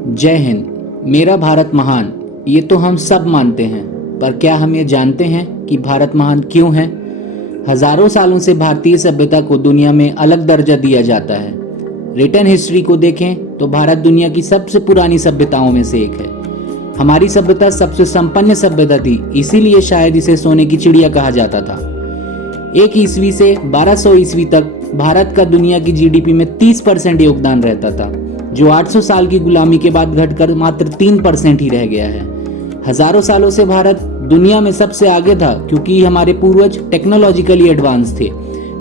जय हिंद। मेरा भारत महान, ये तो हम सब मानते हैं, पर क्या हम ये जानते हैं कि भारत महान क्यों है? हजारों सालों से भारतीय सभ्यता को दुनिया में अलग दर्जा दिया जाता है। रिटन हिस्ट्री को देखें तो भारत दुनिया की सबसे पुरानी सभ्यताओं में से एक है। हमारी सभ्यता सबसे संपन्न सभ्यता थी, इसीलिए शायद इसे सोने की चिड़िया कहा जाता था। 1 ईस्वी से 1200 ईस्वी तक भारत का दुनिया की जीडीपी में 30% योगदान रहता था, जो 800 साल की गुलामी के बाद घटकर मात्र 3% ही रह गया है। हजारों सालों से भारत दुनिया में सबसे आगे था, क्योंकि हमारे पूर्वज टेक्नोलॉजिकली एडवांस थे।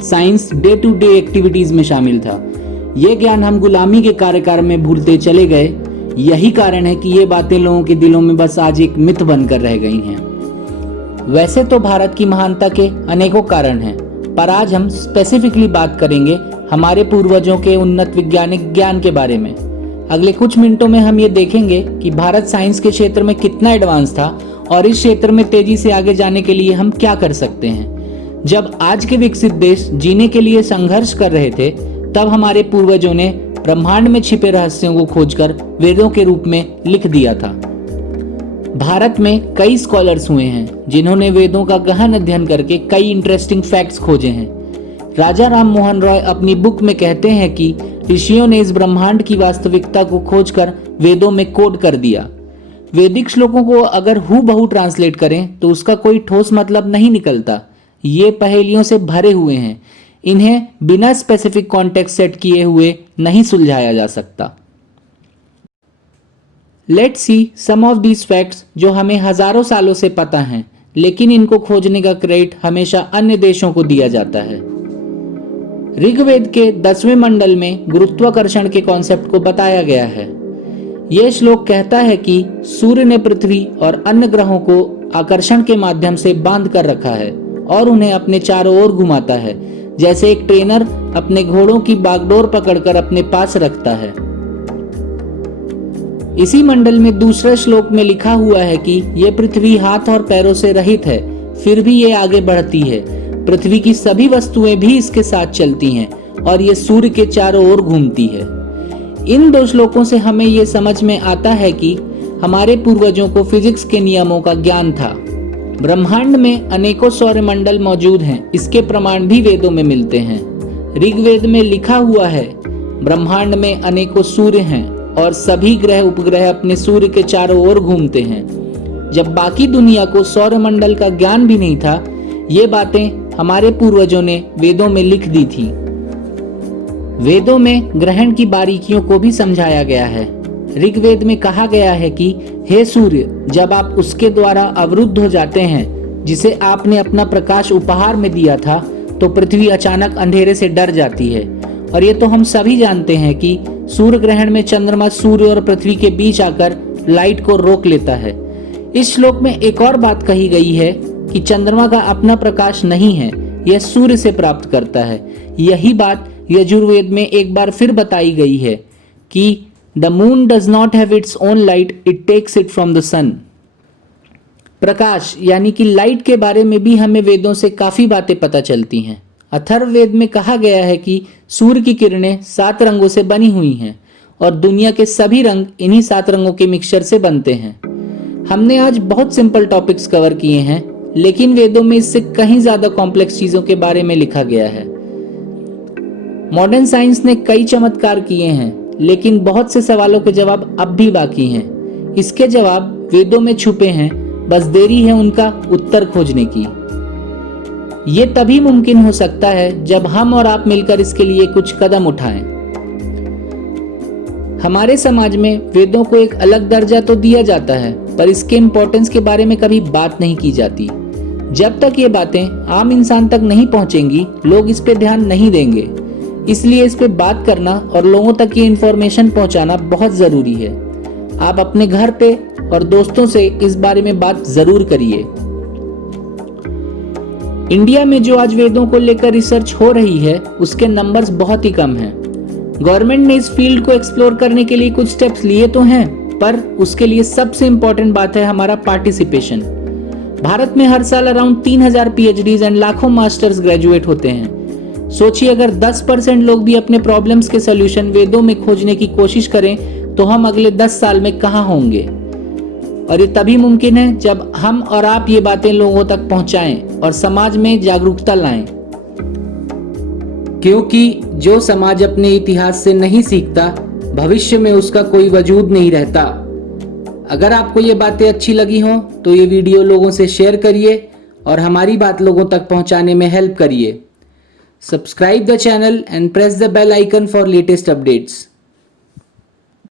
Science day to day activities में शामिल था। ये ज्ञान हम गुलामी के कार्यकाल में भूलते चले गए। यही कारण है कि ये बातें लोगों के दिलों में बस आज एक मिथ बनकर रह गई हैं। वैसे तो भारत की महानता के अनेकों कारण हैं, पर आज हम स्पेसिफिकली बात करेंगे हमारे पूर्वजों के उन्नत वैज्ञानिक ज्ञान के बारे में। अगले कुछ मिनटों में हम ये देखेंगे कि भारत साइंस के क्षेत्र में कितना एडवांस था और इस क्षेत्र में तेजी से आगे जाने के लिए हम क्या कर सकते हैं। जब आज के विकसित देश जीने के लिए संघर्ष कर रहे थे, तब हमारे पूर्वजों ने ब्रह्मांड में छिपे रहस्यों को खोजकर वेदों के रूप में लिख दिया था। भारत में कई स्कॉलर्स हुए हैं जिन्होंने वेदों का गहन अध्ययन करके कई इंटरेस्टिंग फैक्ट्स खोजे हैं। राजा राम मोहन रॉय अपनी बुक में कहते हैं कि ऋषियों ने इस ब्रह्मांड की वास्तविकता को खोजकर वेदों में कोड कर दिया। वैदिक श्लोकों को अगर हूबहू ट्रांसलेट करें तो उसका कोई ठोस मतलब नहीं निकलता। ये पहेलियों से भरे हुए हैं, इन्हें बिना स्पेसिफिक कॉन्टेक्स्ट सेट किए हुए नहीं सुलझाया जा सकता। Let's see some of these facts जो हमें हजारों सालों से पता हैं, लेकिन इनको खोजने का क्रेडिट हमेशा अन्य देशों को दिया जाता है। ऋग्वेद के 10वें मंडल में गुरुत्वाकर्षण के कॉन्सेप्ट को बताया गया है। यह श्लोक कहता है कि सूर्य ने पृथ्वी और अन्य ग्रहों को आकर्षण के माध्यम से बांध कर रखा है और उन्हें अपने चारों ओर घुमाता है, जैसे एक ट्रेनर अपने घोड़ों की बागडोर पकड़कर अपने पास रखता है। इसी मंडल में दूसरे श्लोक में लिखा हुआ है कि यह पृथ्वी हाथ और पैरों से रहित है, फिर भी ये आगे बढ़ती है। पृथ्वी की सभी वस्तुएं भी इसके साथ चलती हैं और ये सूर्य के चारों ओर घूमती है। इन 2 श्लोकों से हमें ये समझ में आता है कि हमारे पूर्वजों को फिजिक्स के नियमों का ज्ञान था। ब्रह्मांड में अनेकों सौरमंडल मौजूद हैं, इसके प्रमाण भी वेदों में मिलते हैं। ऋग्वेद में लिखा हुआ है, ब्रह्मांड में अनेकों सूर्य हैं और सभी ग्रह उपग्रह अपने सूर्य के चारों ओर घूमते हैं। जब बाकी दुनिया को सौरमंडल का ज्ञान भी नहीं था, ये बातें हमारे पूर्वजों ने वेदों में लिख दी थी। वेदों में ग्रहण की बारीकियों को भी समझाया गया है। ऋग्वेद में कहा गया है कि हे सूर्य, जब आप उसके द्वारा अवरुद्ध हो जाते हैं जिसे आपने अपना प्रकाश उपहार में दिया था, तो पृथ्वी अचानक अंधेरे से डर जाती है। और ये तो हम सभी जानते हैं कि सूर्य ग्रहण में चंद्रमा सूर्य और पृथ्वी के बीच आकर लाइट को रोक लेता है। इस श्लोक में एक और बात कही गई है कि चंद्रमा का अपना प्रकाश नहीं है, यह सूर्य से प्राप्त करता है। यही बात यजुर्वेद में एक बार फिर बताई गई है कि the moon does not have its own light, it takes it from the sun. प्रकाश यानी कि लाइट के बारे में भी हमें वेदों से काफी बातें पता चलती हैं। अथर्ववेद में कहा गया है कि सूर्य की किरणें 7 रंगों से बनी हुई हैं और दुनिया के सभी रंग इन्हीं 7 रंगों के मिक्सचर से बनते हैं। हमने आज बहुत सिंपल टॉपिक्स कवर किए हैं, लेकिन वेदों में इससे कहीं ज्यादा कॉम्प्लेक्स चीजों के बारे में लिखा गया है। मॉडर्न साइंस ने कई चमत्कार किए हैं, लेकिन बहुत से सवालों के जवाब अब भी बाकी हैं। इसके जवाब वेदों में छुपे हैं, बस देरी है उनका उत्तर खोजने की। ये तभी मुमकिन हो सकता है जब हम और आप मिलकर इसके लिए कुछ कदम उठाएं। हमारे समाज में वेदों को एक अलग दर्जा तो दिया जाता है, पर इसके इम्पोर्टेंस के बारे में कभी बात नहीं की जाती। जब तक ये बातें आम इंसान तक नहीं पहुंचेंगी, लोग इस पे ध्यान नहीं देंगे। इसलिए इस पे बात करना और लोगों तक ये इन्फॉर्मेशन पहुंचाना बहुत जरूरी है। आप अपने घर पे और दोस्तों से इस बारे में बात जरूर करिए। इंडिया में जो आज वेदों को लेकर रिसर्च हो रही है, उसके नंबर्स बहुत ही कम हैं। गवर्नमेंट ने इस फील्ड को एक्सप्लोर करने के लिए कुछ स्टेप्स लिए तो हैं, पर उसके लिए सबसे इंपॉर्टेंट बात है हमारा पार्टिसिपेशन। भारत में हर साल अराउंड 3000 PhDs एंड लाखों मास्टर्स ग्रेजुएट होते हैं। सोचिए, अगर 10% लोग भी अपने प्रॉब्लम्स के सॉल्यूशन वेदों में खोजने की कोशिश करें तो हम अगले 10 साल में कहाँ होंगे। और ये तभी मुमकिन है जब हम और आप ये बातें लोगों तक पहुंचाएं और समाज में जागरूकता लाएं, क्योंकि जो समाज अपने इतिहास से नहीं सीखता, भविष्य में उसका कोई वजूद नहीं रहता। अगर आपको ये बातें अच्छी लगी हों तो ये वीडियो लोगों से शेयर करिए और हमारी बात लोगों तक पहुंचाने में हेल्प करिए। Subscribe the channel and press the bell icon for latest updates.